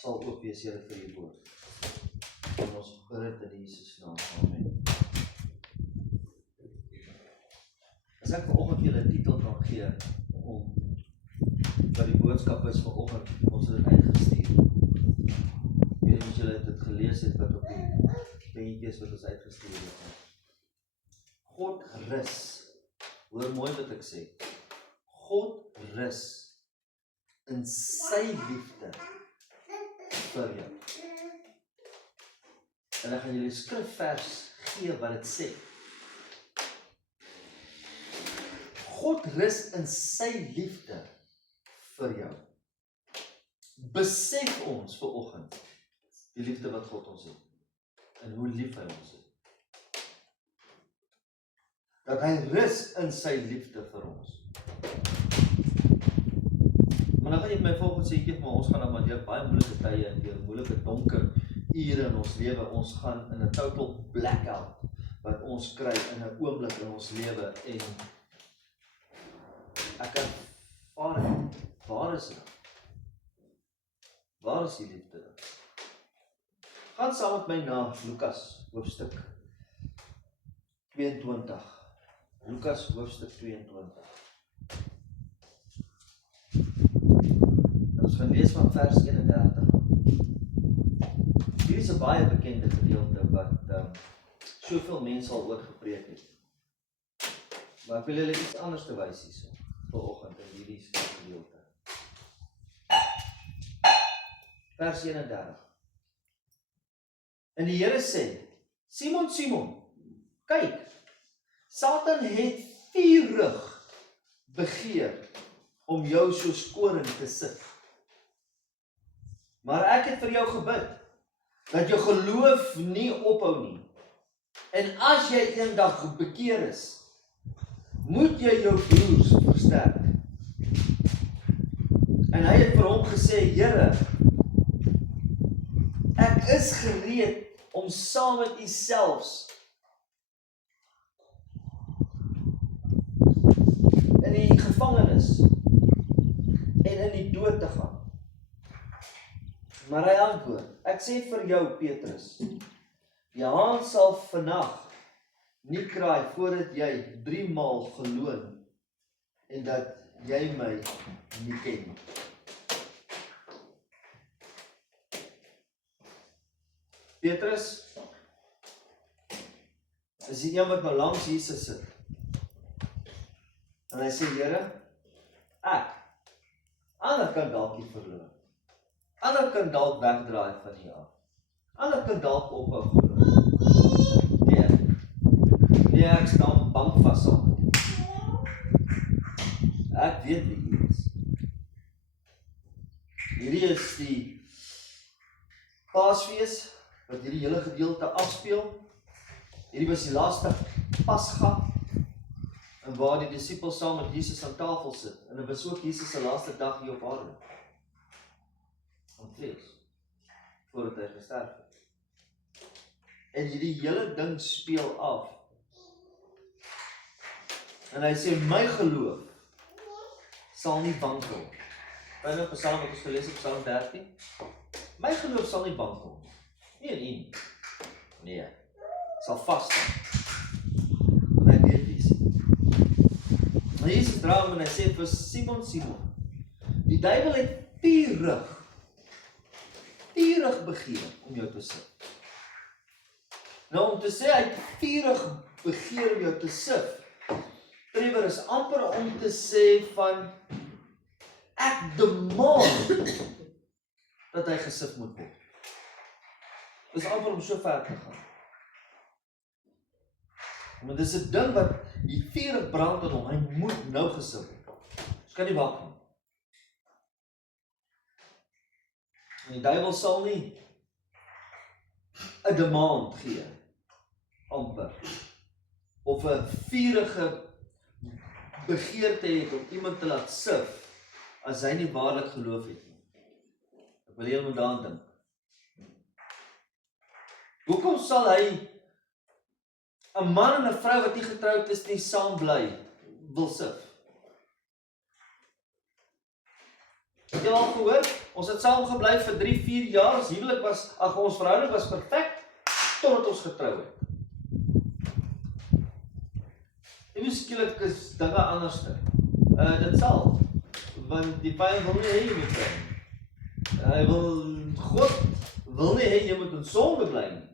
sal ook wees, Here, vir die woord. En ons bid dit in Jesus naam. Amen. As ek vanoggend julle 'n titel kan gee, om wat die boodskap is vanoggend, ons het dit uitgestuur. Ek weet nie of julle dit gelees het, wat op die prentjies wat ons uitgestuur het. God rus, hoor mooi wat ek sê, God rus in sy liefde vir jou. En ek gaan julle skrifvers gee wat dit sê. God rus in sy liefde vir jou. Besef ons vanoggend die liefde wat God ons het en hoe lief hy ons het. Dat hy rus in sy liefde vir ons. Maar dan gaan jy my volgende sê, maar ons gaan dan maar deur baie moeilike tye en deur moeilike donker ure in ons lewe. Ons gaan in 'n total blackout wat ons kry in 'n oomblik in ons lewe en ek kan waar is dit? Waar is die liefde dan? Gaan saam met my na Lukas hoofstuk 22. Lukas hoofstuk 22. Ons gaan lees van vers 31. Hier is 'n baie bekende gedeelte wat soveel mense al oor gepreek het. Maar ek wil julle iets anders te wys hierso vanoggend in hierdie skrifgedeelte. Vers 31. En die Here sê, Simon, Simon, kyk, Satan het vurig begeer om jou soos koring te sif. Maar ek het vir jou gebid, dat jou geloof nie ophou nie. En as jy eendag bekeer is, moet jy jou broers versterk. En hy het vir hom gesê, Here, ek is gereed om saam met u selfs in die gevangenis en in die dood te gaan. Maar hy antwoord, ek sê vir jou, Petrus, die haan sal vandag nie kraai voordat jy 3 maal geloon en dat jy my nie ken nie. Petrus is die een wat nou langs Jesus sit. En hy sê, Here, ander kan dalk nie verloor. Ander kan dalk wegdraai van U af. Ander kan dalk ophou glo. Nee, ek staan bank vas saam met U. Ek weet wie U is. Hierdie is die Paasfees wat hierdie hele gedeelte afspeel. Hierdie was die laaste Pasga en waar die disippels saam met Jesus aan tafel sit. En dit was ook Jesus se laaste dag hier op aarde. Aan vlees. Voordat hy gesterf het. En hierdie hele ding speel af. En hy sê, my geloof sal nie wankel. By nou Psalm wat ons gelees het, Psalm 13. My geloof sal nie wankel. Nie in U nie. Nee, sal vasstaan. En hy weet wie is. Maar Jesus draai hom en hy sê vir Simon, Simon, die duiwel het vurig begeer om jou te sif. Nou om te sê, hy het vurig begeer om jou te sif, Trevor, is amper om te sê van, ek demand dat hy gesif moet word. Dis amper om so ver te gaan. Maar dis 'n ding wat die vurig brand in hom, hy moet nou gesif word. Ons kan nie wag nie. En die duiwel sal nie 'n demand gee, amper, of 'n vurige begeerte het om iemand te laat sif, as hy nie waarlik geloof het nie. Ek wil jy moet daaraan dink. Hoekom sal hy 'n man en 'n vrou wat nie getroud is nie saam bly, wil sif? Het jy al gehoor? Ons het saam gebly vir 3-4 jaar, ons verhouding was perfek, totdat ons getrou het. En skielik is dinge anderste. Dit sal, want die vyand wil nie hê jy moet bly. God wil nie hê jy moet in sonde bly nie.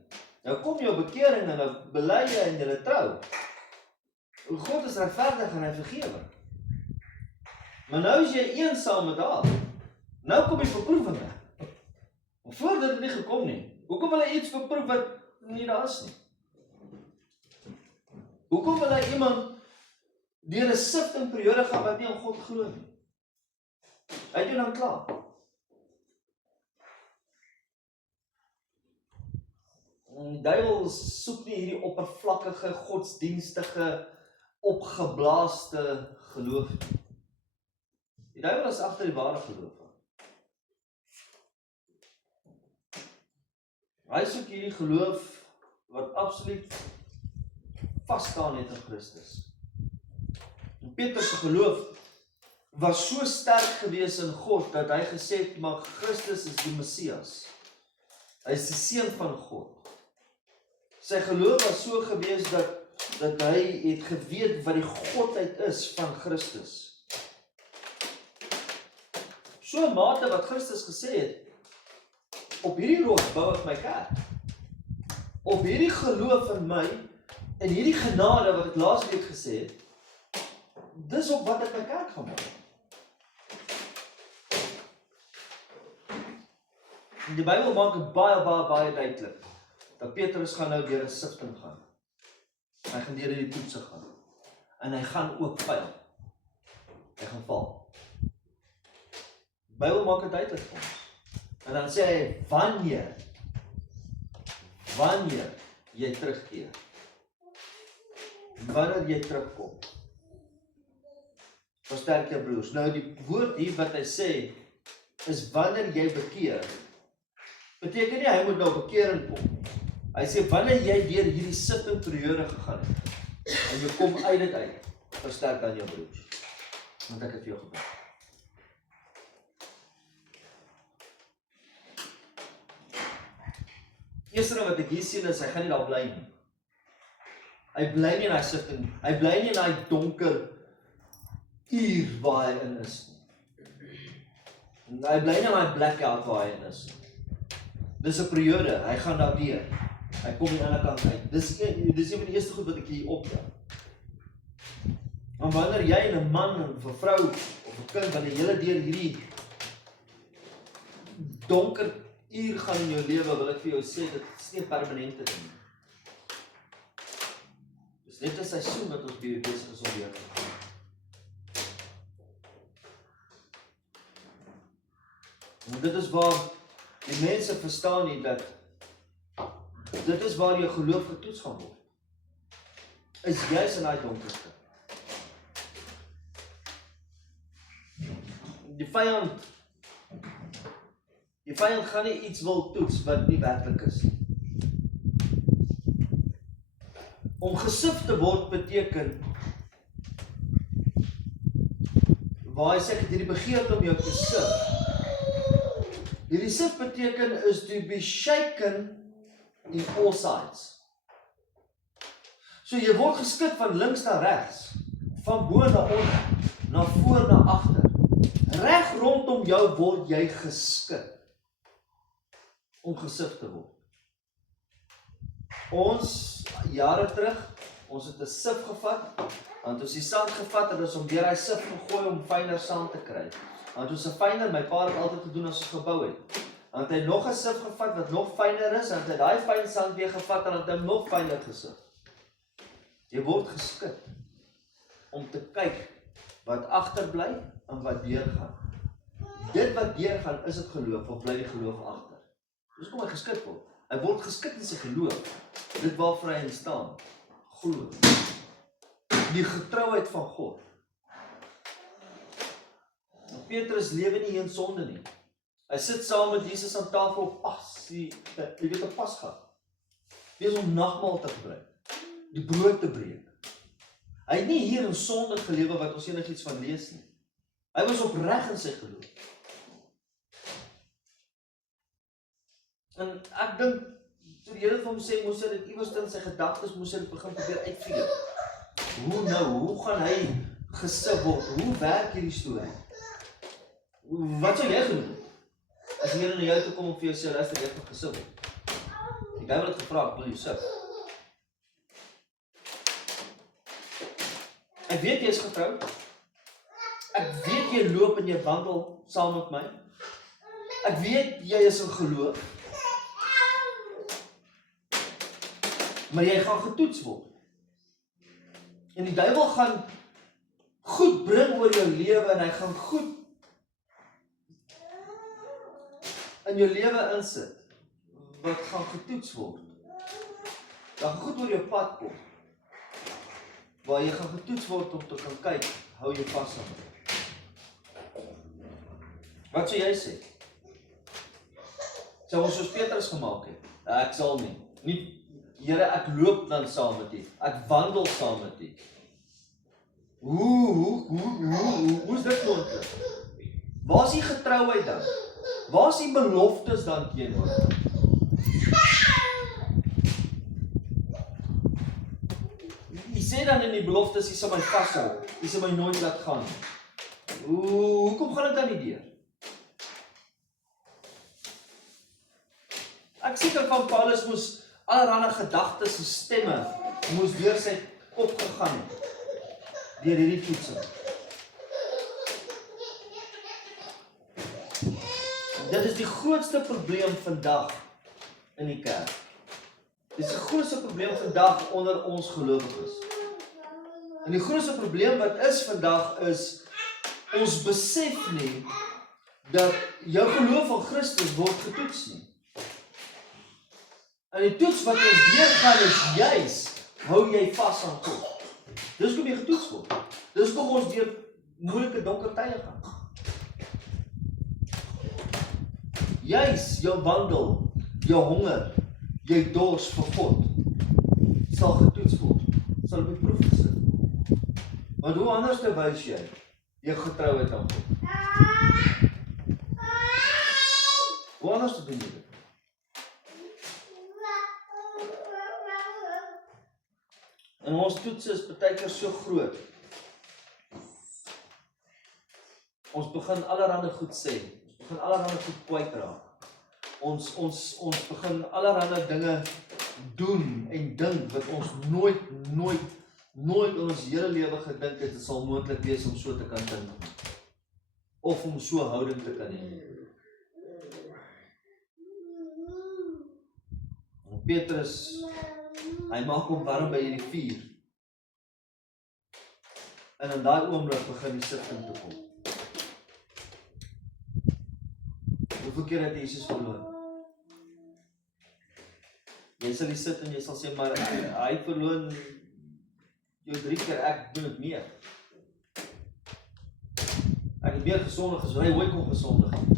Nou kom jou bekering en nou bely jy en jy trou. God is regverdig en hy vergewe. Maar nou is jy eensaam met haar. Nou kom die beproewinge. Voordat dit nie gekom nie. Hoekom wil hy iets beproef wat nie daar is nie? Hoekom wil hy iemand deur 'n sifting periode gaan wat nie aan God glo nie? Hy het jou dan klaar. Die duiwel soek nie hierdie oppervlakkige, godsdienstige, opgeblaaste geloof nie. Die duiwel is agter die ware geloof. Hy soek hierdie geloof wat absoluut vasstaan het in Christus. En Petrus se geloof was so sterk gewees in God, dat hy gesê het, maar Christus is die Messias. Hy is die seun van God. Sy geloof was so gewees, dat hy het geweet wat die Godheid is van Christus. So 'n mate wat Christus gesê het, op hierdie rots bou ek my kerk. Op hierdie geloof in my, en hierdie genade wat ek laas week gesê het, dis op wat ek my kerk gaan bou. Die Bybel maak het baie duidelik, dat Petrus gaan nou deur 'n sifting gaan. Hy gaan deur die toetse gaan. En hy gaan ook faal. Hy gaan val. Die Bybel maak het duidelik vir ons. En dan sê hy, wanneer jy terugkeer, wanneer jy terugkom, versterk jou broers. Nou die woord hier wat hy sê, is wanneer jy bekeer, beteken nie hy moet nou bekering kom. Hy sê, wanneer jy deur hierdie sifting periode gegaan het, en jy kom uit dit uit, versterk dan jou broers. Want ek het vir jou gebid. Eerste ding wat ek hier sien is, hy gaan nie daar bly nie. Hy bly nie in hy sifting, hy bly nie in hy donker uur waar hy in is nie. Hy bly nie in hy blackout waar hy in is nie. Dis 'n periode, hy gaan daar weer. Hy kom aan die ander kant uit. Dis een van die eerste goed wat ek hier optel. En wanneer jy en 'n man of 'n vrou of 'n kind wanneer jy deur hierdie donker uur gaan in jou lewe, wil ek vir jou sê, dit is nie 'n permanente ding. Dis net 'n seisoen wat ons besig is om weer te gaan. En dit is waar die mense verstaan nie dat dit is waar jou geloof getoets gaan word. Is juis in daai donkerte. Die vyand gaan nie iets wil toets wat nie werklik is nie. Om gesif te word beteken, waar hy sê, hierdie begeerte om jou te sif. Hierdie sif beteken is to be shaken in all sides. So jy word geskit van links na regs, van bo na onder, na voor na agter. Reg rondom jou word jy geskit om gesif te word. Ons, jare terug, ons het 'n sif gevat, want ons die sand gevat en ons om deur hy sif gegooi om fyner sand te kry. Want ons 'n fyner, my pa het altyd gedoen as ons gebou het. En het hy nog 'n sif gevat wat nog fyner is, en het hy daai fyn sand weer gevat en het hy nog fyner gesif. Jy word geskit om te kyk wat agterbly en wat deurgaan. Dit wat deurgaan, is dit geloof of bly die geloof agter? Dis kom hy geskit word. Hy word geskit in sy geloof. Dit waarvoor hy staan. Glo. Die getrouheid van God. Petrus lewe nie in sonde nie. Hy sit saam met Jesus aan tafel op pas, jy weet 'n Pasga. Dis om nagmaal te gebruik, die brood te breek. Hy het nie hier in sonde gelewe wat ons enigiets van lees nie. Hy was opreg in sy geloof. En ek dink, toe die Here vir hom sê, moes hy dit iewers in sy gedagtes, moes hy dit begin probeer uitfigure. Hoe nou, hoe gaan hy gesig word? Hoe werk hierdie storie? Wat sou jy gedoen? As die Here na jou toe kom en vir jou sê, luister, jy gaan gesig word. Die Bybel het gevra, ek wil jou sif. Ek weet jy is getroud. Ek weet jy loop en jy wandel saam met my. Ek weet jy is in geloof. Maar jy gaan getoets word. En die duiwel gaan goed bring oor jou lewe en hy gaan goed in jou lewe insit wat gaan getoets word. Dan gaan goed oor jou pad kom. Waar jy gaan getoets word om te kan kyk, hou jy vas aan my. Wat sou jy sê? Sou ons soos Petrus gemaak het? Ek sal nie. Nie, Here, ek loop dan saam met U. Ek wandel saam met U. Hoe is dit moontlik? Waar is die getrouheid dan? Waar is die beloftes dan teenoor? U sê dan in die beloftes, U sal my vashou. U sal my nooit laat gaan. Hoekom gaan dit dan nie deur? Ek seker van Paulus moes allerhande gedagtes en stemme moes deur sy kop gegaan het. Deur hierdie toetsing. Dit is die grootste probleem vandag in die kerk. Dit is die grootste probleem vandag onder ons gelowiges. En die grootste probleem wat is vandag is, ons besef nie, dat jou geloof van Christus word getoets nie. En die toets wat ons deurgaan is juis, hou jy vas aan God. Dis hoekom jy getoets word. Dis hoekom ons deur moeilike donker tye gaan. Juis jou wandel, jou honger, jou dors vir God, sal getoets word, sal op die proef gesit. Want hoe anders te wys jy jou getrouheid aan God? Hoe anders te doen jy dit? En ons toets is partykeer so groot. Ons begin allerhande goed sê. Ons begin allerhande goed kwytraak. Ons begin allerhande dinge doen en dink wat ons nooit in ons hele lewe gedink het, dit sal moontlik wees om so te kan dink. Of om so houding te kan hê. Petrus, hy maak hom warm by hierdie vuur. En in daai oomblik begin die sifting te kom. Hoeveel keer het Jesus verloon? Jy sal die sit en jy sal sê, maar hy verloon jou 3 keer, ek doen het meer. Ek het meer gesondig as wat hy ooit kon gesondig het.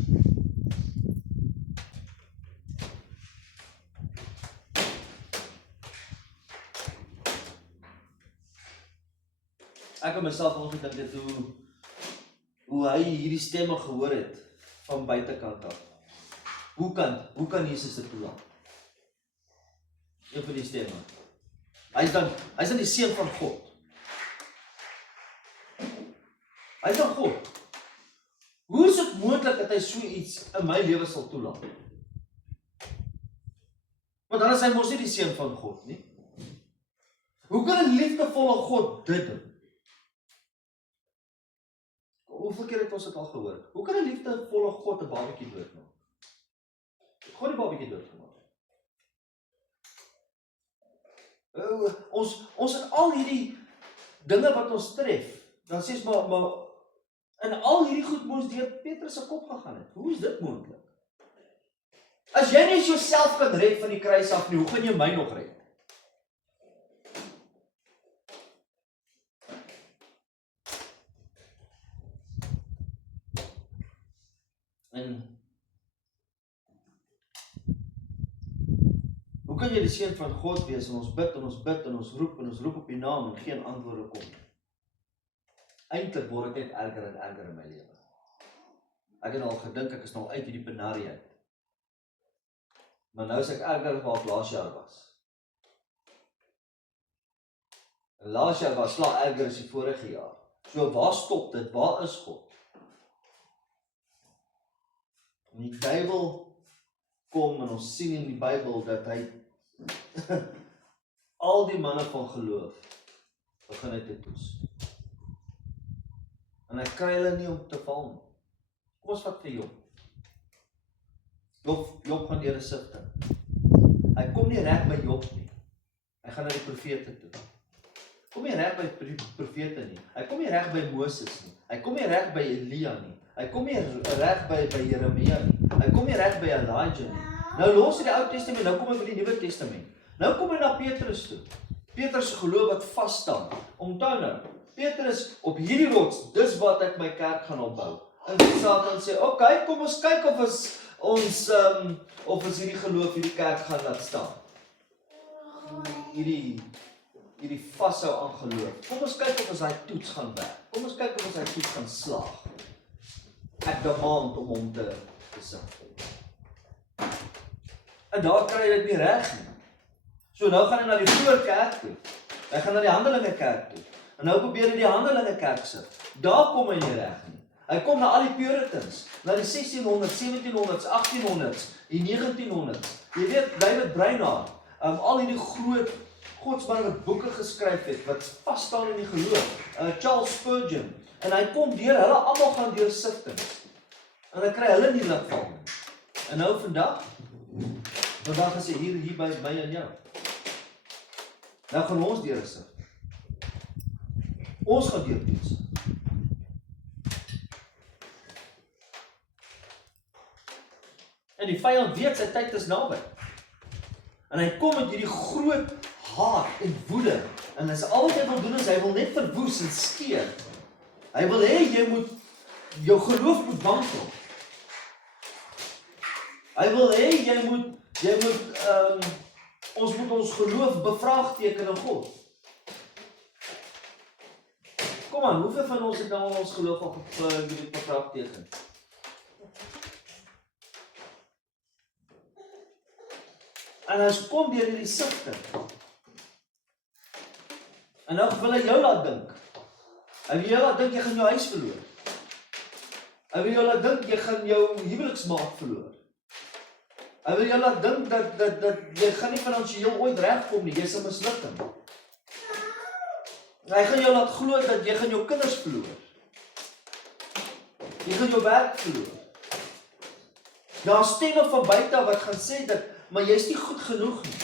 Ek het myself ongedink het hoe hy hierdie stemme gehoor het van buitekant af. Hoe kan Jesus dit toelaat? Een van die stemme. Hy is dan die seun van God. Hy is dan God. Hoe is dit moontlik dat hy so iets in my lewe sal toelaat? Want dan is hy mos nie die seun van God nie. Hoe kan 'n liefdevolle God dit doen? Hoeveel keer het ons dit al gehoor? Hoe kan 'n liefdevolle God 'n babatjie doodmaak? God die babatjie doodgemaak. Ons het al hierdie dinge wat ons tref. Dan sê ons maar in al hierdie goed moes deur Petrus se kop gegaan het. Hoe is dit moontlik? As jy nie jouself kan red van die kruis af nie, hoe gaan jy my nog red? En hoe kan jy die seun van God wees en ons bid en ons bid en ons roep op die naam en geen antwoorde kom? Eintlik word dit net erger en erger in my lewe. Ek het al gedink ek is nou uit hierdie penarie uit. Maar nou is ek erger waar ek laas jaar was. En laas jaar was sla erger as die vorige jaar. So waar stop dit? Waar is God? En die duiwel kom en ons sien in die Bybel dat hy al die manne van geloof begin hy te toets. En hy kry hulle nie om te val nie. Kom ons vat vir Job. Job gaan deur 'n sifting. Hy kom nie reg by Job nie. Hy gaan na die profete toe. Kom nie reg by die profete nie. Hy kom nie reg by Moses nie. Hy kom nie reg by Elia nie. Hy kom nie reg by Jeremia nie. Hy kom nie reg by Elijah nie. Nou los hy die Ou Testament, nou kom hy by die Nuwe Testament. Nou kom hy na Petrus toe. Petrus se geloof wat vas staan. Onthou nou, Petrus op hierdie rots, dis wat ek my kerk gaan opbou. En Satan sê, okay, kom ons kyk of ons hierdie geloof, hierdie kerk gaan laat staan. Hierdie vashou aan geloof. Kom ons kyk of ons hy toets gaan werk. Kom ons kyk of ons hy toets gaan slaag. Ek demand om hom te sit. En daar kry hy dit nie reg nie. So nou gaan hy na die vroeë kerk toe. Hy gaan na die Handelinge kerk toe. En nou probeer hy die Handelinge kerk sit. Daar kom hy nie reg nie. Hy kom na al die Puritans, na die 1600s, 1700s, 1800s, die 1900s. Jy weet, David Brainerd, al hierdie groot godsmanne wat boeke geskryf het, wat vas staan in die geloof, Charles Spurgeon, en hy kom deur, hulle almal gaan deur siftings, en hy kry hulle nie laat val nie. En nou vandag is hy hier by my en jou. Nou gaan ons deur 'n sifting. Ons gaan deur toets. En die vyand weet sy tyd is naby. En hy kom met hierdie groot haat en woede. En as al wat hy wil doen is, hy wil net verwoes en skeer. Hy wil hê jou geloof moet wankel. Hy wil hê ons moet ons geloof bevraagteken in God. Kom aan, hoeveel van ons het nou ons geloof al bevraagteken? En hy kom deur hierdie sifting. En nou wil hy jou laat dink. Hy wil jou laat dink jy gaan jou huis verloor. Hy wil jou laat dink jy gaan jou huweliksmaat verloor. Hy wil jou laat dink dat jy gaan nie finansiëel ooit regkom nie, jy's 'n mislukking. Hy gaan jou laat glo dat jy gaan jou kinders verloor. Jy gaan jou werk verloor. Daar is stemme van buite wat gaan sê dat maar jy is nie goed genoeg nie.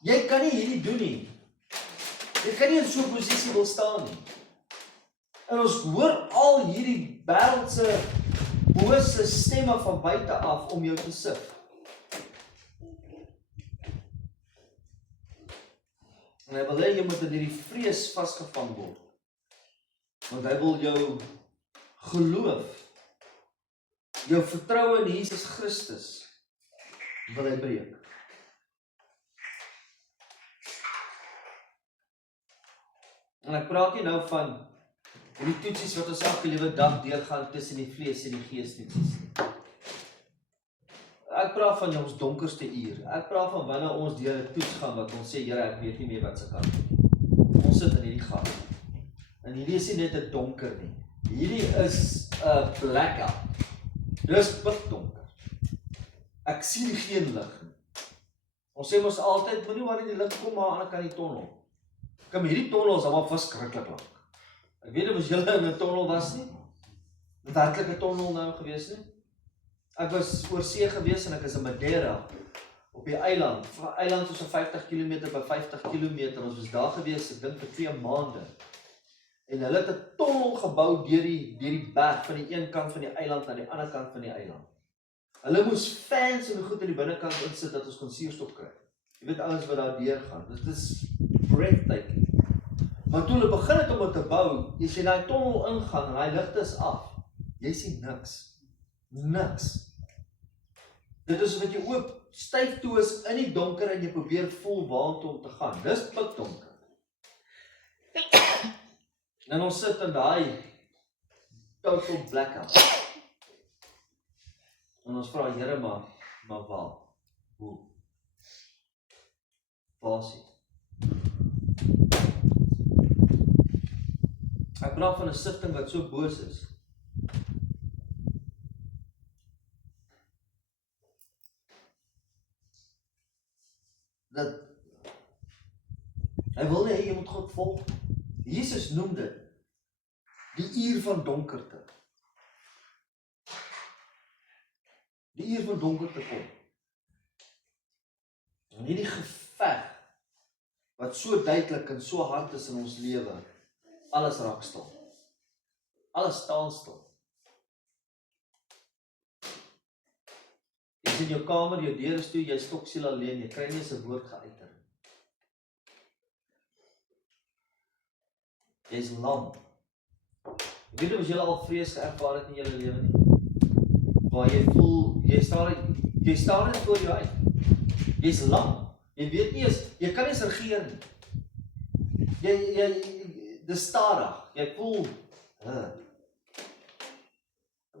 Jy kan nie hierdie doen nie. Jy kan nie in so 'n posisie wil staan nie. En ons hoor al hierdie wêreldse bose stemme van buite af om jou te sif. En hy wil hê jy moet in hierdie vrees vasgevang word. Want hy wil jou geloof, jou vertroue in Jesus Christus, wil hy breek. En ek praat nie nou van die toetsies wat ons elke liewe dag deurgaan tussen die vlees en die gees toetsies nie. Ek praat van ons donkerste uur. Ek praat van wanneer ons deur 'n toets gaan wat ons sê, Here, ek weet nie meer wat se kant nie. Ons sit in hierdie gat. En hierdie is nie net 'n donker nie. Hierdie is 'n blackout. Dis pikdonker. Ek sien geen lig nie. Ons sê mos altyd, moenie waar die lig kom maar aan die ander kant die tonnel. Kom, hierdie tonnel is almal verskriklik lank. Ek weet nie of julle in 'n tonnel was nie. 'n werklike tonnel nou gewees nie. Ek was oor see gewees en ek is in Madeira op die eiland. Eiland so 50 km by 50 km. Ons was daar gewees, ek dink vir 2 maande. En hulle het 'n tonnel gebou deur die berg van die een kant van die eiland na die ander kant van die eiland. Hulle moes fans en goed aan die binnekant insit dat ons kon suurstof kry. Jy weet alles wat daar deur gaan. Dit is breathtaking. Maar toe hulle begin het om dit te bou, jy sien daai tonnel ingaan en daai ligte is af. Jy sien niks. Niks. Dit is wat jy oop styf toe is in die donker en jy probeer voel waartoe om te gaan. Dis pikdonker. En ons sit in daai total blackout. En ons vra Here maar, Maar waar? Hoe? Waar is hy? Ek praat van 'n sifting wat so boos is. Dat hy wil nie hê jy moet God volg. Jesus noem dit die uur van donkerte. Die uur van donkerte kom. En hierdie geveg wat so duidelik en so hard is in ons lewe, alles raak stil. Alles staan stil. Jy is in jou kamer, jou deur is toe, jy stoksiel alleen, jy kry nie eens 'n woord geuiter. Jy is lam. Ek weet nie of julle al vrees geervaar het in julle lewe nie. Waar jy voel, jy staar net voor jou uit. Jy is lam. Jy weet nie eens, jy kan nie eens regeer nie. Dis stadig. Jy voel,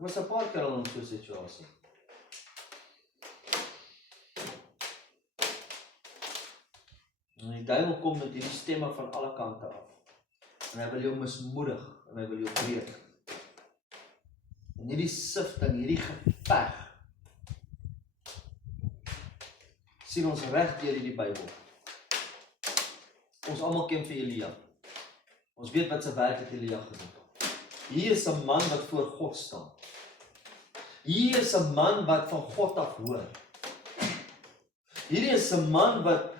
Ek was 'n paar keer al in so 'n situasie. En die duiwel kom met hierdie stemme van alle kante af. En hy wil jou mismoedig, en hy wil jou breek. En hierdie sifting, hierdie geveg, sien ons reg deur hierdie Bybel. Ons almal ken vir Elia. Ons weet wat sy werk het Elia gedoen. Hier is 'n man wat voor God staan. Hier is 'n man wat van God af hoor. Hierdie is 'n man wat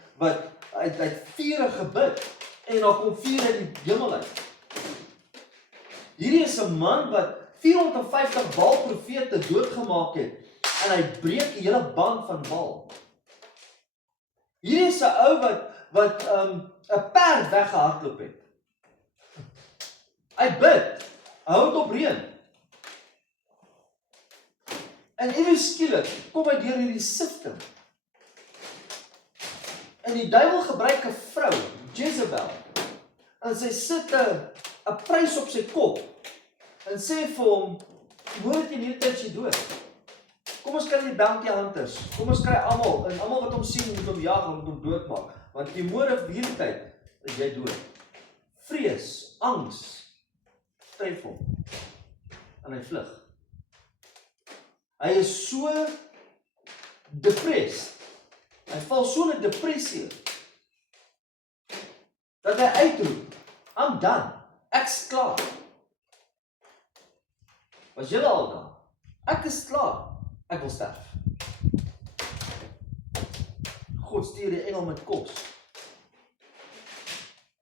uit vuur gebid en dan kom vuur uit die hemel uit. Hierdie is 'n man wat 450 Baal profete doodgemaak het en hy breek die hele band van Baal. Hierdie is 'n ou wat 'n perd weggehardloop het. Hy bid, hy hou dit op reën. En ewe skielik kom hy deur hierdie sifting. En die duiwel gebruik 'n vrou, Jezebel, en sy sit 'n prys op sy kop en sê vir hom, hoor dit in hierdie tyd jy dood. Kom ons kry die bounty hunters, kom ons kry almal, en almal wat hom sien moet hom jag en moet hom doodmaak, want jy môre vir hierdie tyd is jy dood. Vrees, angs, tref hom, en hy vlug. Hy is so depressed, hy val so in 'n depressie, dat hy uitroep, I'm done, ek's klaar. Was julle al daar? Ek is klaar, ek wil sterf. God stuur die engel met kos.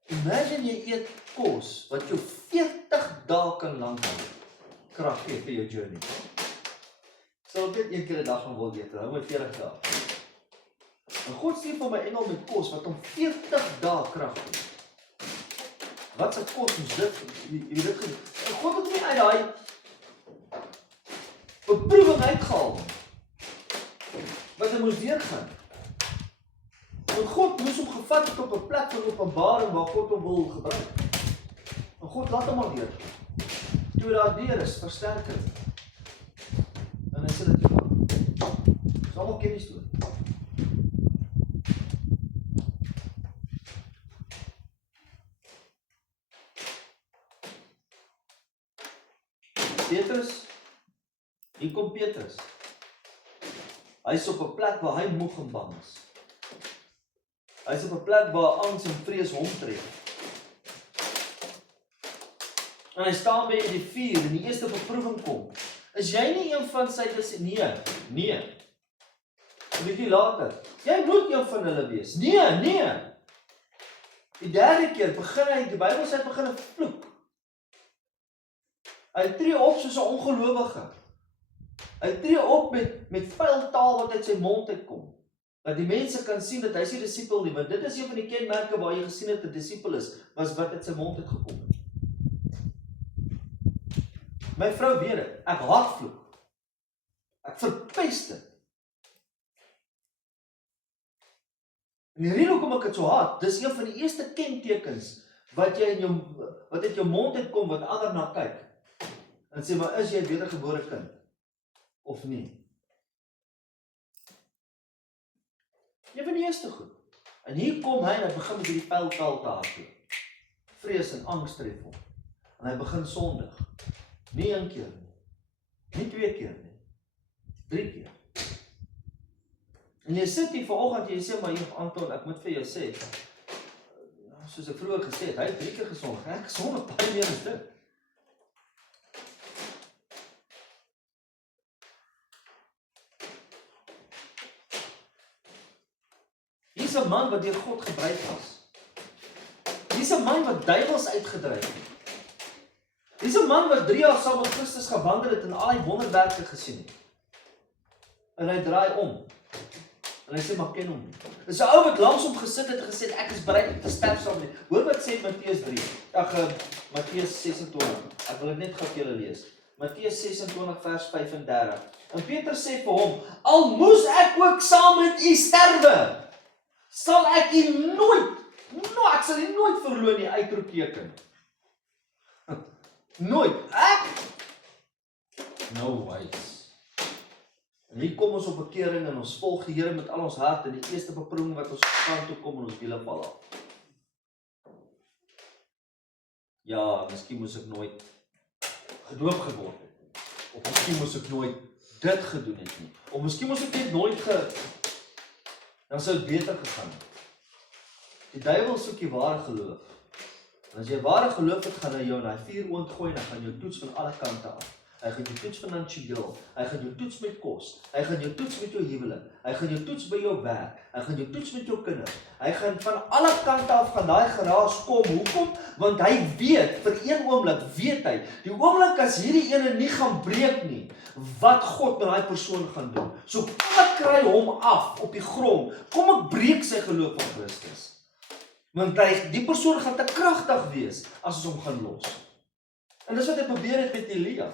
Imagine jy eet kos, wat jou 40 dae kan lank hou, krag gee vir jou journey. Sal dit een keer 'n dag gaan wil weet, hou my 40 dae. En God stuur vir my engel met kos, wat om 40 dae krag gee. Wat se kos is dit? Jy dit gedoen. En God het my uit daai beproewing uitgehaal, wat hy moes deurgaan. Want God moes hom gevat het op 'n plek van openbaring waar God hom wil gebruik. En God laat hom al deur. Toe daar deur is, versterk het. En hy sê dit vir hom. Ons almal ken die storie. Petrus, hier kom Petrus. Hy is op 'n plek waar hy moeg en bang is. Hy is op 'n plek waar angs en vrees hom tref. En hy staan by die vuur en die eerste beproewing kom. Is jy nie een van sy disipels? Nee. 'n bietjie later. Jy moet een van hulle wees. Nee. Die derde keer begin hy, die Bybel sê hy begin vloek. Hy tree op soos 'n ongelowige. Hy tree op met vuil taal wat uit sy mond uitkom. Dat die mense kan sien dat hy is nie disipel nie, want dit is een van die kenmerke waar jy gesien het 'n disipel is, was wat uit sy mond uitgekom het. My vrou weet dit, ek haat vloek. Ek verpest dit. En die rede hoekom ek dit so haat, dis een van die eerste kentekens wat uit jou mond uitkom wat ander na kyk. En sê, maar is jy 'n wedergebore kind? Of nie? Een van die eerste goed. En hier kom hy en hy begin met hierdie pyltaal te hardloop. Vrees en angs tref hom. En hy begin sondig. Nie 1 keer nie. Nie 2 keer nie. 3 keer. En jy sit hier vanoggend en jy sê, maar hier Anton, ek moet vir jou sê, soos ek vroeër gesê het, hy het 3 keer gesondig. Ek gesondig, baie meer as dit. Hier is 'n man wat deur God gebruik was. Hier is 'n man wat duiwels uitgedryf het. Hier is 'n man wat 3 jaar saam met Christus gewandel het en al die wonderwerke gesien het. En hy draai om. En hy sê, maar ken hom nie. Dis 'n ou wat langs hom gesit het en gesê, ek is bereid om te sterf saam met. Hoor wat sê Matteus 3. Matteus 26. Ek wil dit net gou vir julle lees. Matteus 26 vers 35. En Petrus sê vir hom, al moes ek ook saam met u sterwe, sal ek u ek sal u nooit verloon nie, uitroepteken. Nooit. Ek? No ways. En hier kom ons op bekering en ons volg die Here met al ons hart en die eerste beproewing wat ons kant toe kom en ons wiele val af. Ja, miskien moes ek nooit gedoop geword het. Of miskien moes ek nooit dit gedoen het nie. Of miskien moes ek net nooit dan sou dit beter gegaan het. Die duiwel soek die ware geloof. En as jy ware geloof het, gaan hy jou in daai vuur ontgooi en hy gaan jou toets van alle kante af. Hy gaan jou toets finansiëel, hy gaan jou toets met kos, hy gaan jou toets met jou huwelik, hy gaan jou toets by jou werk, hy gaan jou toets met jou kinders. Hy gaan van alle kante af gaan daai geraas kom. Hoekom? Want hy weet, vir een oomblik weet hy, die oomblik as hierdie ene nie gaan breek nie, wat God met daai persoon gaan doen. So kom ek kry hom af op die grond, kom ek breek sy geloof van Christus. Want die persoon gaan te kragtig wees as ons hom gaan los. En dis wat hy probeer het met Elia.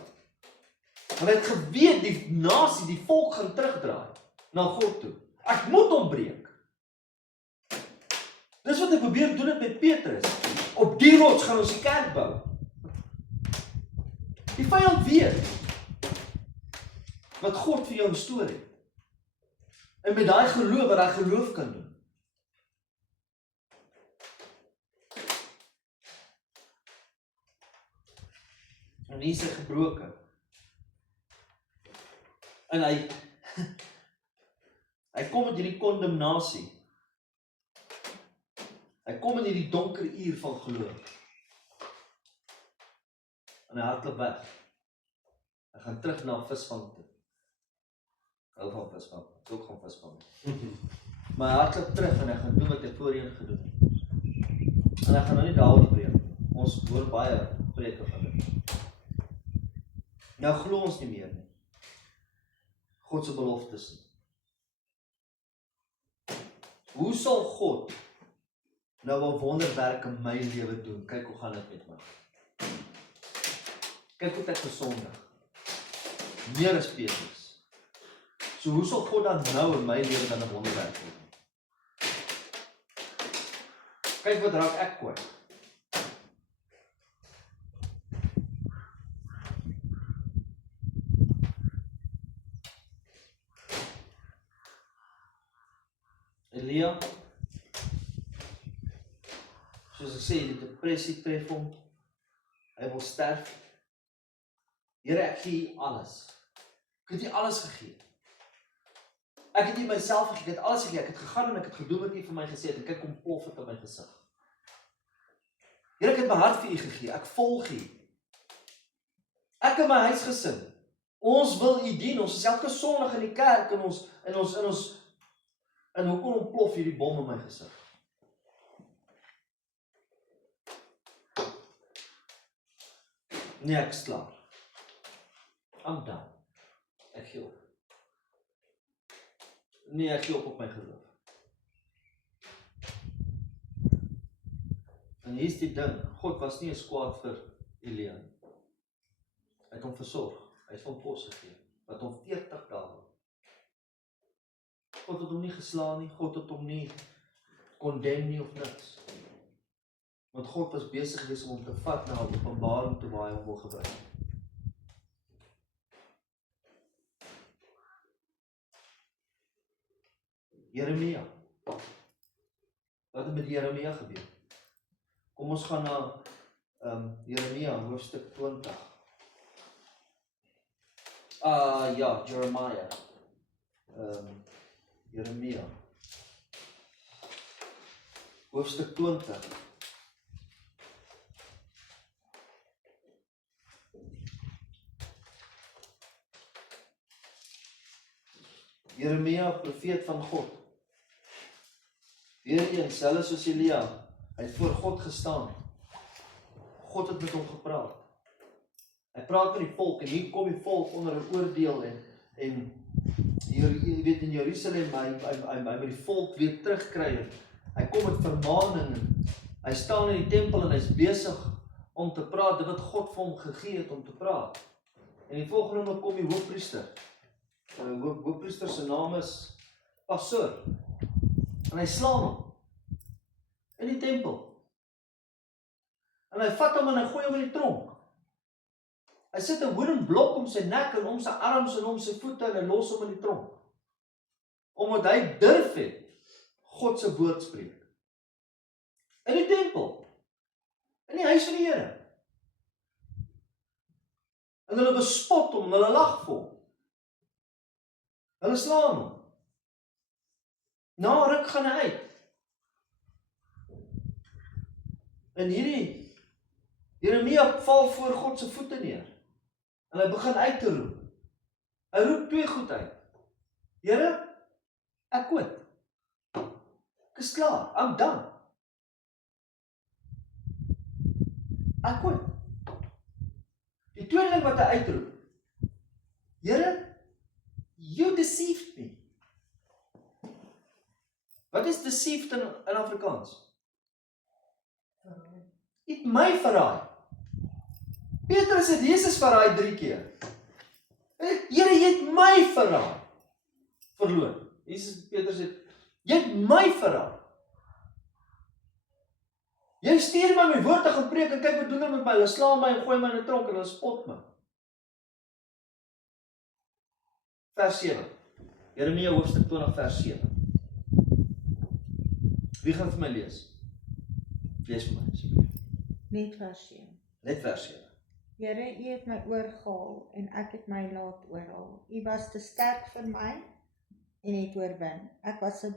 Want hy het geweet die nasie, die volk gaan terugdraai na God toe. Ek moet hom breek. Dis wat hy probeer doen het met Petrus. Op die rots gaan ons die kerk bou. Die vyand weet wat God vir jou gestoor het. En met daai geloof wat hy geloof kan doen. En hier is hy gebroken. En hy kom met hierdie kondemnasie. Hy kom in hierdie donker uur van geloof. En hy hardloop weg. Hy gaan terug na visvang toe. Hou van visvang. Ek ook gaan visvang. Maar hy hardloop terug en hy gaan doen wat hy voorheen gedoen het. En hy gaan nou nie daar die preek. Ons hoor baie preke van dit. Nou glo ons nie meer nie. God se beloftes nie. Hoe sal God nou 'n wonderwerk in my lewe doen? Kyk hoe gaan dit met my. Kyk hoe ek gesondig. Meer as Petrus. So hoe sal God dan nou in my lewe dan 'n wonderwerk doen? Kyk wat raak ek kwyt. Elia, soos ek sê, die depressie tref hom, hy wil sterf. Here, ek gee alles. Ek het nie alles gegee. Ek het nie myself gegee, ek het alles gegee, ek het gegaan en ek het gedoen wat U vir my gesê het, en kyk kom plof het op my gesig. Here, ek het my hart vir U gegee, ek volg U. Ek en my huisgesin, ons wil U dien, ons is elke Sondag in die kerk, en hoekom ontplof hierdie bom in my gesig? Nee, ek is klaar. I'm done. Ek gee op. Nee, ek gee op my geloof. En hier is die ding, God was nie eens kwaad vir Elia. Hy het hom versorg, hy het hom kos gegee, wat hom 40 dae. God het hom nie geslaan nie, God het hom nie condemn nie of niks. Want God was besig gewees om hom te vat na 'n openbaring toe waar hy hom wil gebruik. Jeremia, Wat het met Jeremia gebeur? Kom ons gaan na Jeremia, hoofstuk 20. Ja, Jeremiah. Jeremia. Hoofstuk 20. Jeremia, profeet van God. Weer eens, selfs soos Elia, hy het voor God gestaan. God het met hom gepraat. Hy praat met die volk, en hier kom die volk onder 'n oordeel, en jy weet in Jerusalem, hy met die volk weer terugkry, hy kom met vermaning, en hy staan in die tempel, en hy is besig om te praat, dit wat God vir hom gegee het om te praat. En die volgende oomblik kom die hoofpriester. Hoofpriester se naam is Pasur, en hy slaan hom in die tempel. En hy vat hom en hy gooi hom in die tronk. Hy sit 'n wooden blok om sy nek en om sy arms en om sy voete en hy los hom in die tronk. Omdat hy durf het God se woord spreek. In die tempel. In die huis van die Here. En hulle bespot hom, hulle lag vir hom. Hulle slaan hom. Na ruk gaan hy uit. En hierdie Jeremia val voor God se voete neer. En hy begin uit te roep. Hy roep twee goed uit. Here, ek quit. Ek is klaar, I'm done. Ek quit. Die tweede ding wat hy uitroep. Here, you deceived me. Wat is deceived in Afrikaans? Jy het my verraai. Petrus het Jesus verraai 3 keer. Here, jy het my verraai. Verloon. Petrus het, jy het my verraai. Jy stuur my woord te gaan preek en kyk wat doen hulle met my. Hulle slaan my en gooi my in 'n tronk en hulle spot my. Vers 7. Jeremia hoofstuk 20 vers 7. Wie gaan vir my lees? Lees vir my asseblief. Net vers 7. Net vers 7. Here, U het my oorgehaal en ek het my laat oorhaal. U was te sterk vir my en het oorwin. Ek was 'n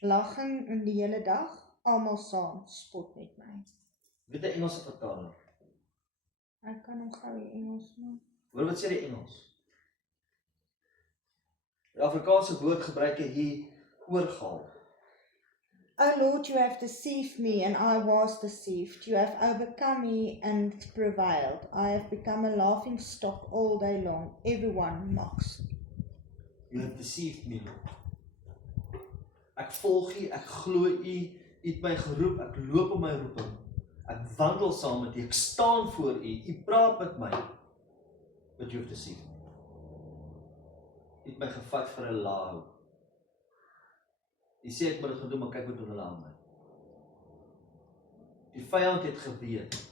belaging in die hele dag, almal saam spot met my. Weet die Engelse vertaling? Ek kan nog gou die Engels maak. Hoor wat sê die Engels? Die Afrikaanse woord gebruik hy hier oorgehaal. O Lord, you have deceived me and I was deceived. You have overcome me and prevailed. I have become a laughing stock all day long. Everyone mocks. You have deceived me, Lord. Ek volg U, ek glo U, U het my geroep, ek loop op my roeping. Ek wandel saam met U, ek staan voor U, U praat met my. But you have deceived me. U het my gevat vir 'n laag. U sê ek moet dit gedoen, maar kyk wat doen hulle aan my. Die vyand het geweet.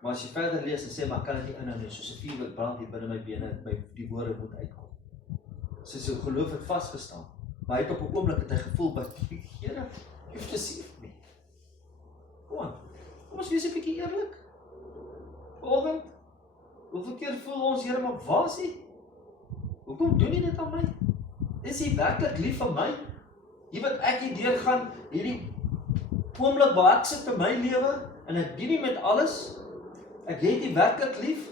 Maar as jy verder lees en sê, maar kan dit nie inhou nie, soos 'n vuur wat brand hier binne my bene, die woorde moet uitkom. Sy geloof het vasgestaan. Maar hy het op 'n oomblik het hy gevoel, but Here, you've deceived me. Kom ons wees 'n bietjie eerlik. Vanoggend, hoeveel keer voel ons, Here, maar waar is U? Hoekom doen U dit aan my? Is U werklik lief vir my? Hier wat ek hier deurgaan, hierdie oomblik waar ek sit in my lewe, en ek dien U met alles, ek het U werklik lief.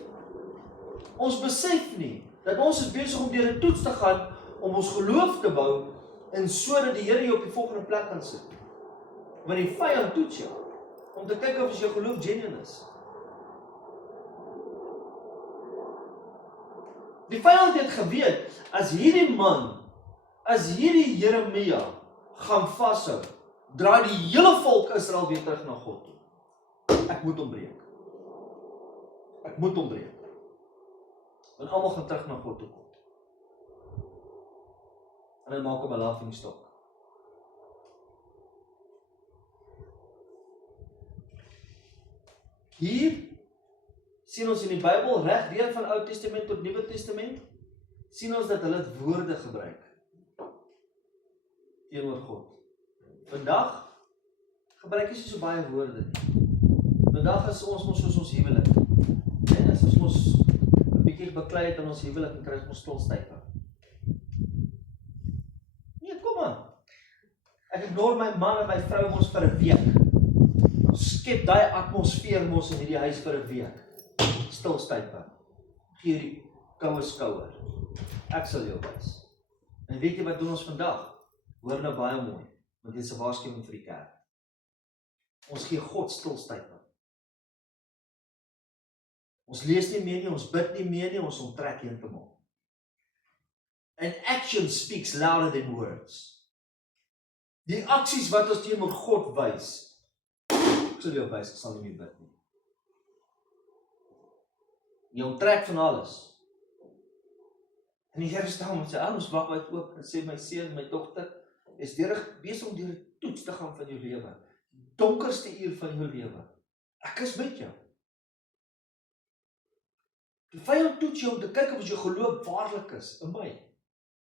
Ons besef nie, dat ons is besig om deur 'n toets te gaan, om ons geloof te bou, en sodat die Here jou op die volgende plek kan sit. Want die vyand toets jou, om te kyk of jou geloof genuine is. Die vyand het geweet, as hierdie man, as hierdie Jeremia gaan vashou, draai die hele volk Israel weer terug na God toe. Ek moet hom breek. Ek moet hom breek. Want almal gaan terug na God toe kom. En hy maak hom 'n laughingstock. Hier sien ons in die Bybel reg deur van Ou Testament tot Nuwe Testament, sien ons dat hulle woorde gebruik. teenoor God. Vandag gebruik jy so baie woorde nie. Vandag is ons mos soos ons huwelik. En as ons mos 'n bietjie beklei het in ons huwelik, dan kry ons mos stilstype. Nee, kom aan. Ek ignore my man en my vrou mos vir 'n week. Ons skep daai atmosfeer mos in hierdie huis vir 'n week. Stilstype. Gee die koue skouer. Ek sal jou wys. En weet jy wat doen ons vandag? Hoor nou baie mooi, want dit is 'n waarskuwing vir die kerk. Ons gee God stilstype. Ons lees nie meer nie, ons bid nie meer nie, ons onttrek heeltemal. And action speaks louder than words. Die aksies wat ons teenoor God wys. Ek sal jou wys, ek sal nie meer bid nie. Jy onttrek van alles. En die Here staan met sy arms wag wyd oop en sê, my seun, my dogter, is besig om deur 'n toets te gaan van jou lewe. Donkerste uur van jou lewe. Ek is met jou. Die vyand toets jou om te kyk of jou geloof waarlik is in my.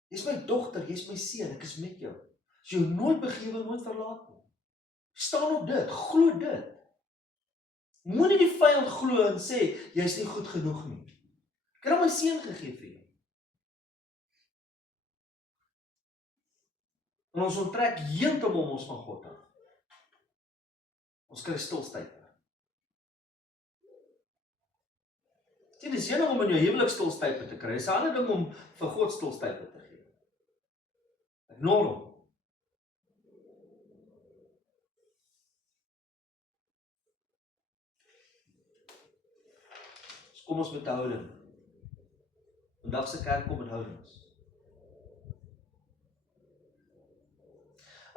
Jy's my dogter, jy's my seun, ek is met jou. As jy nooit begewe, nooit verlaat nie. Staan op dit, glo dit. Moenie die vyand glo en sê, jy's nie goed genoeg nie. Ek het my seun gegee vir jou. En ons onttrek heeltemal ons van God af. Ons kry stilstype. Dit is een ding om in jou huwelik stilstype te kry, dis 'n ander ding om vir God stilstype te gee. Ignore hom. Dus kom ons met die houding. Vandag se kerk kom met houdings.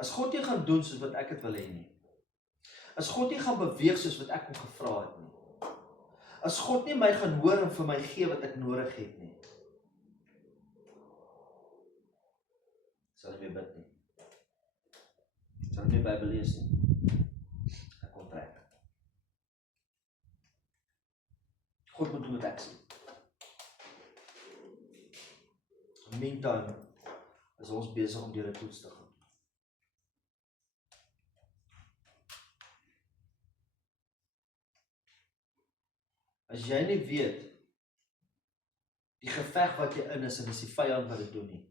As God nie gaan doen soos wat ek het wil hê nie. As God nie gaan beweeg soos wat ek hom gevra het nie. As God nie my gaan hoor en vir my gee wat ek nodig het nie. Sal nie meer bid nie. Sal nie meer Bybel lees nie. Ek onttrek. God moet doen met aksie. In the meantime is ons besig om deur 'n toets te gaan. As jy nie weet, die geveg wat jy in is, en dis die vyand wat dit doen nie.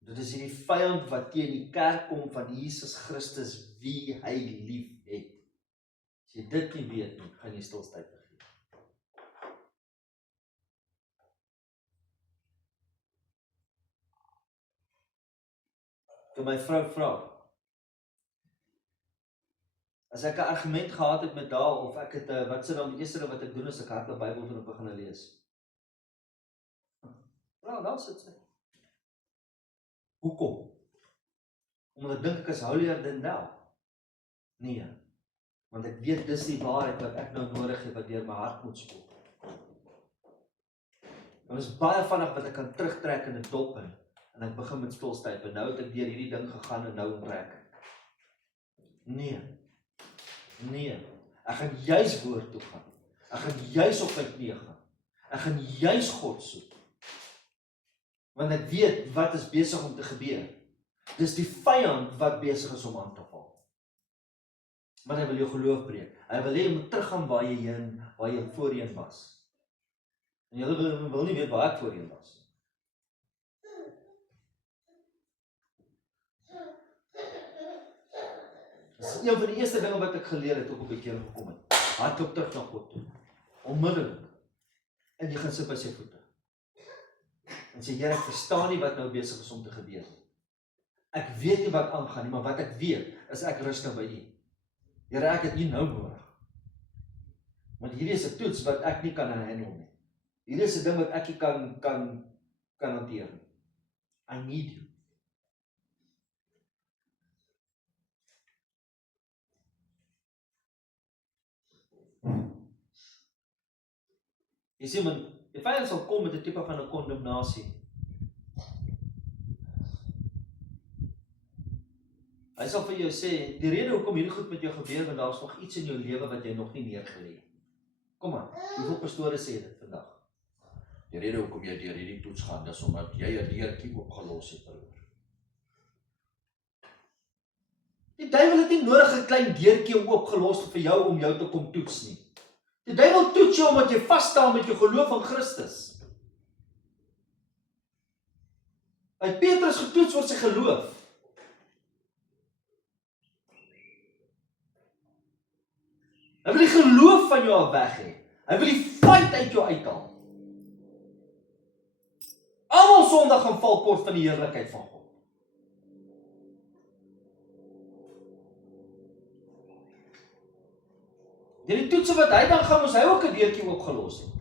Dit is die vyand wat teen die kerk kom van Jesus Christus, wie hy lief het. As jy dit nie weet nie, gaan jy stilstype gee. Ek my vrou vra, as ek 'n argument gehad het met haar, of ek het, wat sê dan die eerste ding wat ek doen, is ek hardloop Bybel toe en begin lees. Nou, dan sit sy. Hoekom? Omdat ek dink ek is holier than thou. Nee, want ek weet dis die waarheid wat ek nou nodig het, wat deur my hart moet spoel. En is baie vinnig wat ek kan terugtrek in 'n dop in, en ek begin met stilstype. Nou het ek deur hierdie ding gegaan en nou trek ek. Nee, ek gaan juis woord toe gaan. Ek gaan juis op my knie gaan. Ek gaan juis God soek. Want ek weet wat is besig om te gebeur. Dis die vyand wat besig is om aan te val. Want hy wil jou geloof breek. Hy wil hê jy moet teruggaan waar jy voorheen was. En jy wil nie weet waar ek voorheen was. Dis een van die eerste dinge wat ek geleer het ook op die kerk gekom het. Hardloop terug na God toe. Onmiddellik. En jy gaan sit by sy voete. En sê, Here, ek verstaan nie wat nou besig is om te gebeur nie. Ek weet nie wat aangaan nie, maar wat ek weet, is ek rus nou by U. Here, ek het U nou nodig. Want hierdie is 'n toets wat ek nie kan handle nie. Hierdie is 'n ding wat ek nie kan hanteer nie. I need You. Jy sê, want die vyand sal kom met 'n tipe van 'n kondemnasie. Hy sal vir jou sê, die rede hoekom hierdie goed met jou gebeur, want daar is nog iets in jou lewe wat jy nog nie neergelê het. Kom aan, hoeveel pastore sê dit vandag? Die rede hoekom jy deur hierdie toets gaan, dis omdat jy 'n deurtjie oopgelos het, broer. Die duiwel het nie nodig 'n klein deurtjie oopgelos vir jou om jou te kom toets nie. Die duiwel toets jou omdat jy vasstaan met jou geloof in Christus. Hy het Petrus getoets oor sy geloof. Hy wil die geloof van jou af weg hê. Hy wil die feit uit jou uithaal. Almal sondig gaan val kort van die heerlikheid van God. Die toetse wat hy dan gaan, moes hy ook 'n deurtjie oopgelos het.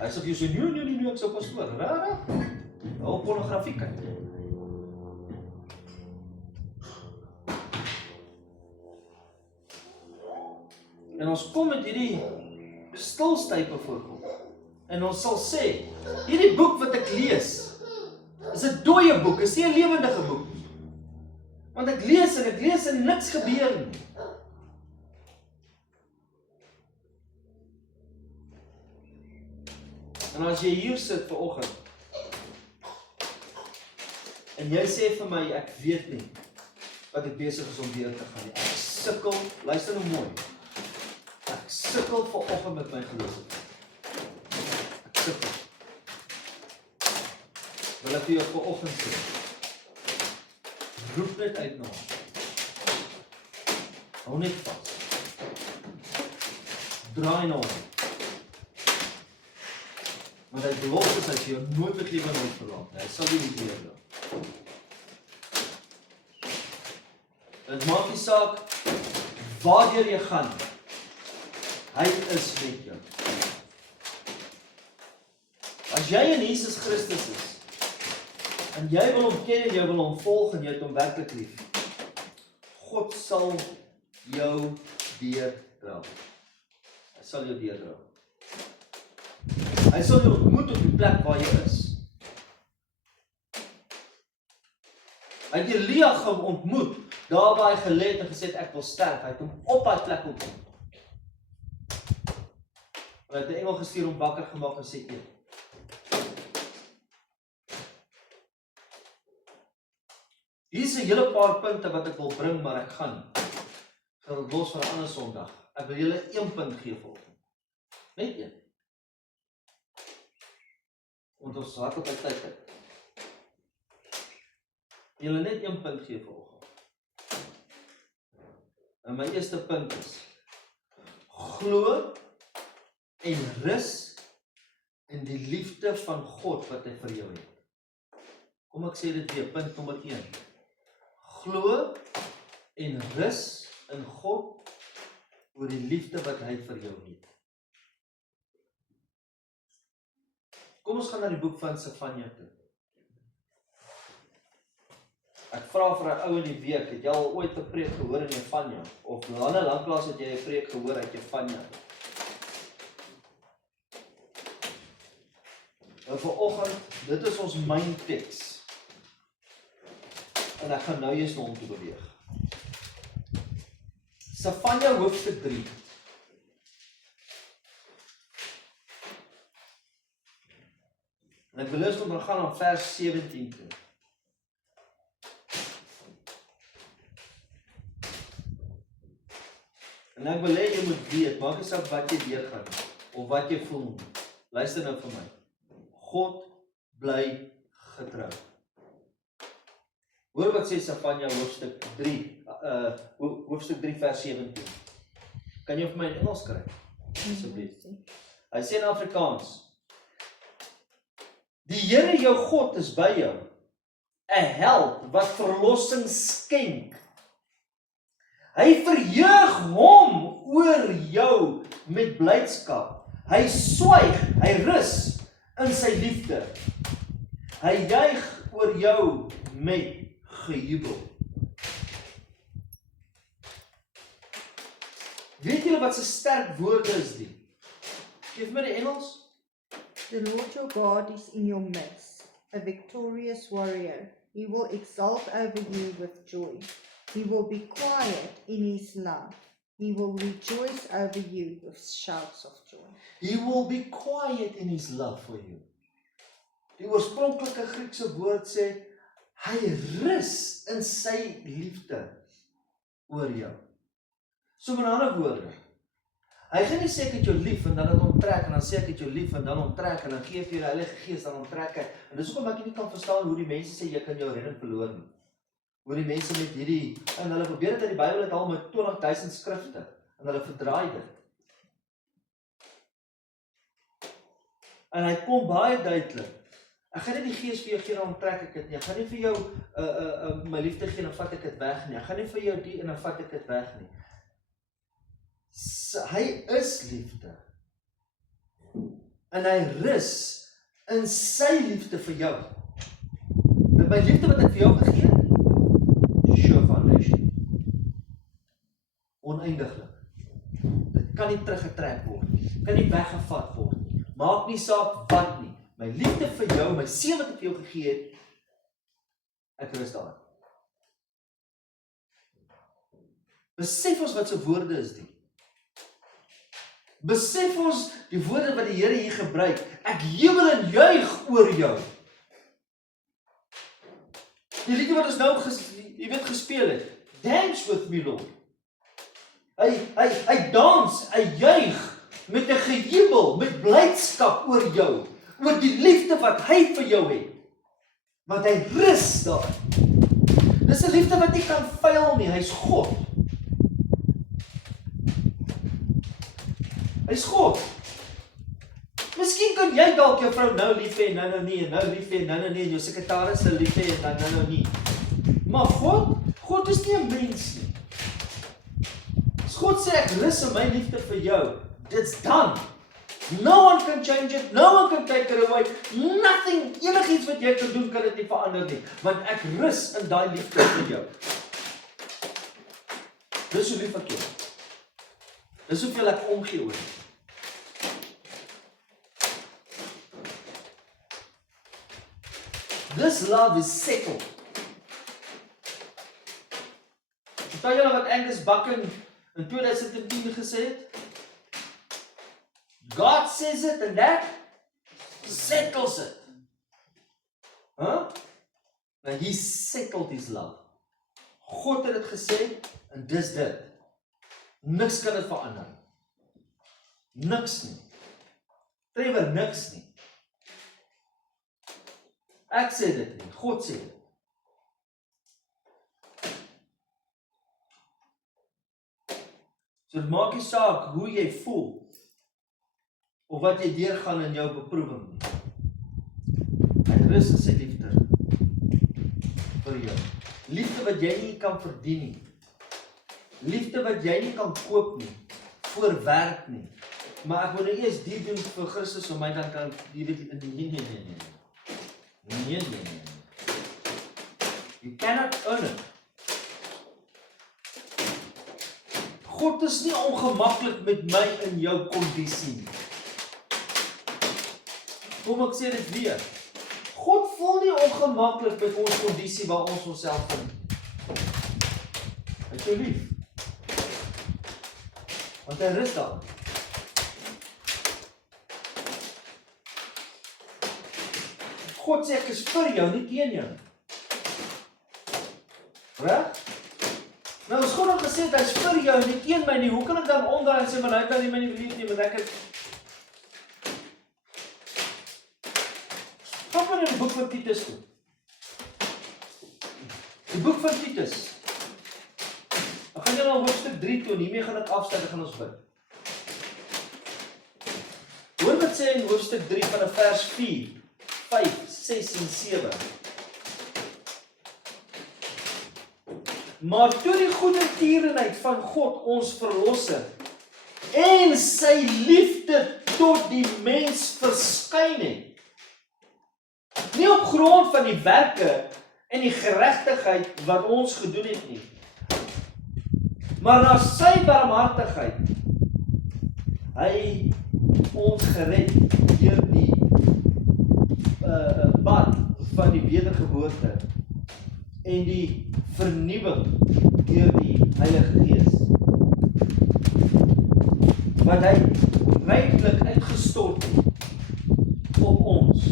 Hy sê vir jou sê, nee, ek sou pastoor, rarig. Hou pornografie kyk. En ons kom met hierdie stilstype voor God. En ons sal sê, hierdie boek wat ek lees, is 'n dooie boek, is nie 'n lewendige boek nie. Want ek lees en niks gebeur nie. En as jy hier sit vanoggend, en jy sê vir my, ek weet nie wat ek besig is om deur te gaan nie. Ek sukkel, luister nou mooi. Ek sukkel vanoggend met my geloof. Ek sukkel. Wil ek vir jou vanoggend sê, roep net uit na hom. Hou net vas. Draai na hom. Want hy beloof dat jy nooit met lewe nooit verlaat. Hy sal jou nie leer. Dit maak nie saak waardeur jy gaan. Hy is met jou. As jy in Jesus Christus is, en jy wil hom ken en jy wil hom volg en jy het hom werklik lief, God sal jou deurdra. Hy sal jou deurdra. Hy sal jou ontmoet op die plek waar jy is. Hy het Elia ontmoet, daar waar hy gelê het en gesê het, ek wil sterf. Hy het hom op daai plek ontmoet. Hy het 'n engel gestuur om wakker gemaak en sê, eet. Hier is 'n hele paar punte wat ek wil bring, maar ek gaan dit los vir 'n ander Sondag. Ek wil julle 1 punt gee vanoggend. Net 1. Want ons hard op die tyd het. Julle net 1 punt gee vanoggend. En my eerste punt is, glo en rus in die liefde van God wat hy vir jou het. Kom ek sê dit weer, punt nommer 1. Glo en rus in God oor die liefde wat hy vir jou het. Kom ons gaan na die boek van Sefanja toe. Ek vra vir 'n ou in die week, het jy al ooit 'n preek gehoor in Sefanja? Of lanklaas het jy 'n preek gehoor uit Sefanja? En vanoggend, dit is ons main teks. En ek gaan nou eers na hom toe beweeg. Sefanja hoofstuk 3. En ek wil eers om gaan aan vers 17 toe. En ek wil hê jy moet weet, maak nie saak wat jy deurgaan of wat jy voel. Luister nou vir my. God bly getrou. Hoor wat sê Sefanja hoofstuk 3, hoofstuk 3 vers 17. Kan jy vir my in Engels kry? Asseblief. Hy sê in Afrikaans: Die Here jou God is by jou, 'n held wat verlossing skenk. Hy verheug hom oor jou met blydskap. Hy swyg, hy rus in sy liefde. Hy juig oor jou met gejubel. Weet julle wat se sterk woorde is die? Geef my die Engels. The Lord your God is in your midst, a victorious warrior. He will exult over you with joy. He will be quiet in his love. He will rejoice over you with shouts of joy. He will be quiet in his love for you. Die oorspronklike Griekse woord sê, hy rus in sy liefde. oor jou. So met ander woorde, hy gaan nie sê ek het jou lief en dan het onttrek en dan sê ek het jou lief en dan onttrek en dan gee vir jou die Heilige Gees dan onttrek hy. En dis hoekom ek nie kan verstaan hoe die mense sê jy kan jou redding verloor nie. Hoe die mense met hierdie, en hulle probeer dit uit die Bybel het al met 20.000 skrifte en hulle verdraai dit. En hy kom baie duidelik. Ek gaan nie die Gees vir jou gee en onttrek ek dit nie. Ek gaan nie vir jou my liefde gee en vat ek dit weg nie. Ek gaan nie vir jou die en dan vat ek dit weg nie. Hy is liefde. En hy rus in sy liefde vir jou. Met my liefde wat ek vir jou gegee het, sure foundation. Oneindiglik. Dit kan nie teruggetrek word nie. Kan nie weggevat word nie. Maak nie saak wat nie. My liefde vir jou, my seën wat ek vir jou gegee het, ek rus daarin. Besef ons wat sy woorde is die. Besef ons die woorde wat die Here hier gebruik. Ek jubel en juig oor jou. Die liedjie wat ons nou gespeel het. Dance with me, Lord. Hy dans, hy juig met 'n gejubel, met blydskap oor jou, oor die liefde wat hy vir jou het. Want hy rus daar. Dis 'n liefde wat nie kan faal nie, hy's God. Hy's God. Miskien kan jy dalk jou vrou nou lief hê, nou nie, en nou lief hê, nou nie, en jou sekretaris nou lief hê, en nou nie. Maar God is nie 'n mens nie. As God sê ek rus in my liefde vir jou, it's done. No one can change it, no one can take it away. Nothing, enigiets wat jy kan doen kan dit nie verander nie, want ek rus in daai liefde vir jou. Dis hoe lief ek jou. Dis hoeveel ek omgee oor. This love is settled. Vertel julle wat Angus Buchan in 2010 gesê het? God says it and that settles it. Huh? And he settled his love. God het dit gesê en dis dit. Niks kan dit verander. Niks nie. Trevor, niks nie. Ek sê dit nie, God sê dit. So dit maak nie saak hoe jy voel, of wat jy deurgaan in jou beproewing nie. Hy rus in sy liefde vir jou. Liefde wat jy nie kan verdien nie. Liefde wat jy nie kan koop nie, voorwerk nie. Maar ek wil nou eers die doen vir Christus om my dan kan, jy weet, nee. You cannot earn it. God is nie ongemaklik met my in jou kondisie nie. Kom ek sê dit weer. God voel nie ongemaklik met ons kondisie waar ons onsself vind. Hy is jou lief. Want hy rus daar. God sê ek is vir jou, nie teen jou. Reg? Nou as God het gesê hy is vir jou, nie teen my nie, hoe kan ek dan omdraai en sê, maar hy kan nie my nie lief nie, want ek het... Gaan maar in die boek van Titus toe. Die boek van Titus. Dan gaan jy na hoofstuk 3 toe, en hiermee gaan ek afstel, gaan ons bid. Hoor wat sê in hoofstuk 3 van vers 4, 5, 6 en 7. Maar toe die goedertierenheid van God ons verlosser en sy liefde tot die mens verskyn het, nie op grond van die werke en die geregtigheid wat ons gedoen het nie, maar na sy barmhartigheid, hy ons gered deur die bad van die wedergeboorte en die vernuwing deur die Heilige Gees wat hy ryklik uitgestort het op ons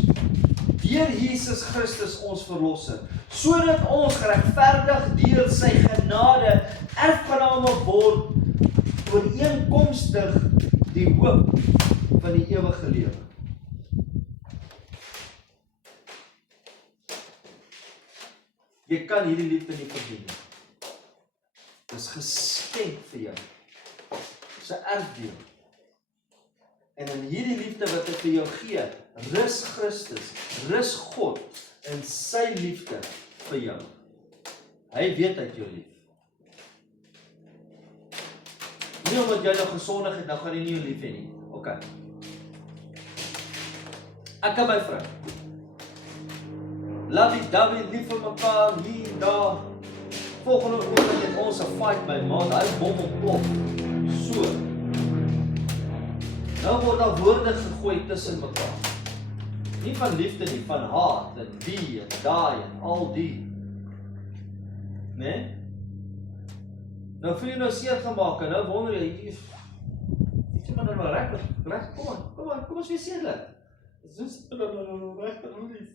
deur Jesus Christus ons verlosser sodat ons geregverdig deur sy genade erfgename word ooreenkomstig die hoop van die ewige lewe. Jy kan hierdie liefde nie verdien nie. Dit is geskenk vir jou. Dit is 'n erfdeel. En in hierdie liefde wat ek vir jou gee, rus Christus, rus God in sy liefde vir jou. Hy weet uit jou lief. Nie omdat jy nog gesondig het, dan gaan hy nie jou lief hê nie. OK. Ek en my vrou. Lovey-dovey, lief vir mekaar, hier en daar. Volgende oomblik het ons 'n fight by maat, hy bom ontplof. So. Nou word daar woorde gegooi tussen mekaar. Nie van liefde nie, van haat en die en daai en al die. Nee? Nou voel jy nou seer gemaak en nou wonder jy, ek sê maar nou reg, kom ons wees seerlik. Soos nou reg en lief.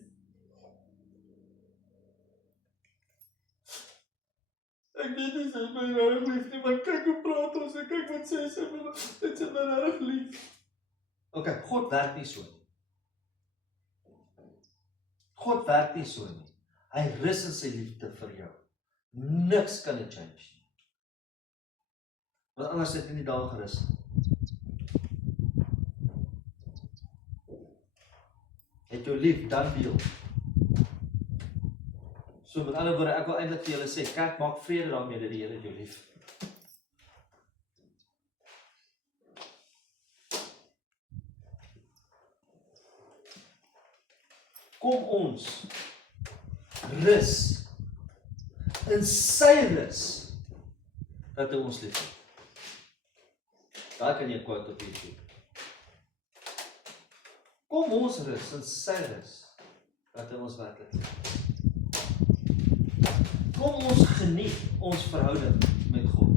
Ek weet nie, sy is my reg lief nie, maar kyk hoe praat ons en kyk wat sê sy, dit is my reg lief. OK, God werk nie so nie. God werk nie so nie. Hy rus in sy liefde vir jou. Niks kan dit change nie. Want anders het hy nie daar gerus nie. Het jou lief, dan deel. So met ander woorde, ek wil eintlik vir julle sê, kerk maak vrede daarmee dat die Here jou lief. Kom ons rus in sy rus dat hy ons lief het. Daar kan jy quote op YouTube. Kom ons rus in sy rus dat hy ons werklik lief het. Kom ons geniet ons verhouding met God.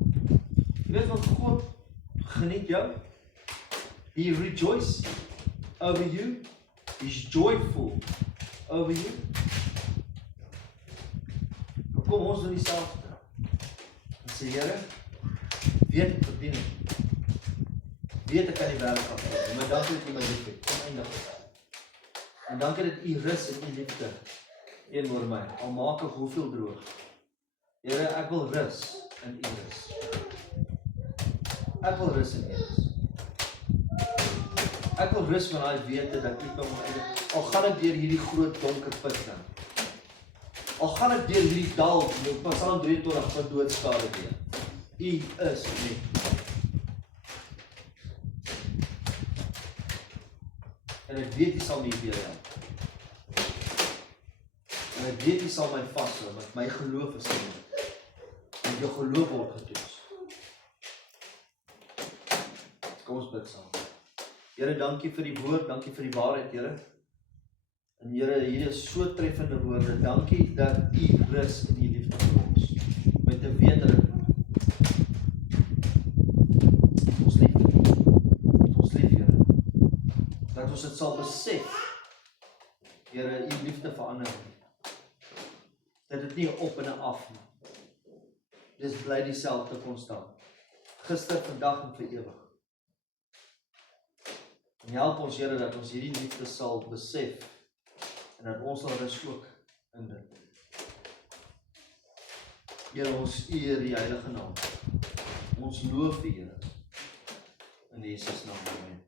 Jy weet wat God geniet jou? He rejoice over you. He's joyful over you. Maar kom ons doen dieselfde. En sê, Here, weet ek verdien het. Weet ek kan die wêreld afkom. Maar dankie dat U my lief het. Kom eindig het. En dankie dat U rus in U liefde teenoor my. Al maak ek hoeveel droog. Here, ek wil rus in U rus. Ek wil rus in U rus. Ek wil rus van daai wete dat U by my einde, al gaan ek deur hierdie groot donker put dan. Al gaan ek deur hierdie dal, Psalm 23 van doodskade deur. U is lief. En ek weet U sal my weer help. En ek weet U sal my vashou, want my geloof is in U. En jou geloof word getoets. Kom ons bid saam. Here, dankie vir die woord, dankie vir die waarheid, Here. En Here, hier is so treffende woorde. Dankie dat U rus in U liefde vir ons. Met te weet dat ons lief het. Ons lief, Here. Dat ons dit sal besef. Here, U liefde verander nie. Dat dit nie 'n op en 'n af nie. Dis bly dieselfde konstant. Gister, vandag en vir ewig. En help ons, Here, dat ons hierdie liefde sal besef en dat ons sal rus ook in dit. Here, ons eer die heilige naam. Ons loof U, Here. In Jesus naam, amen.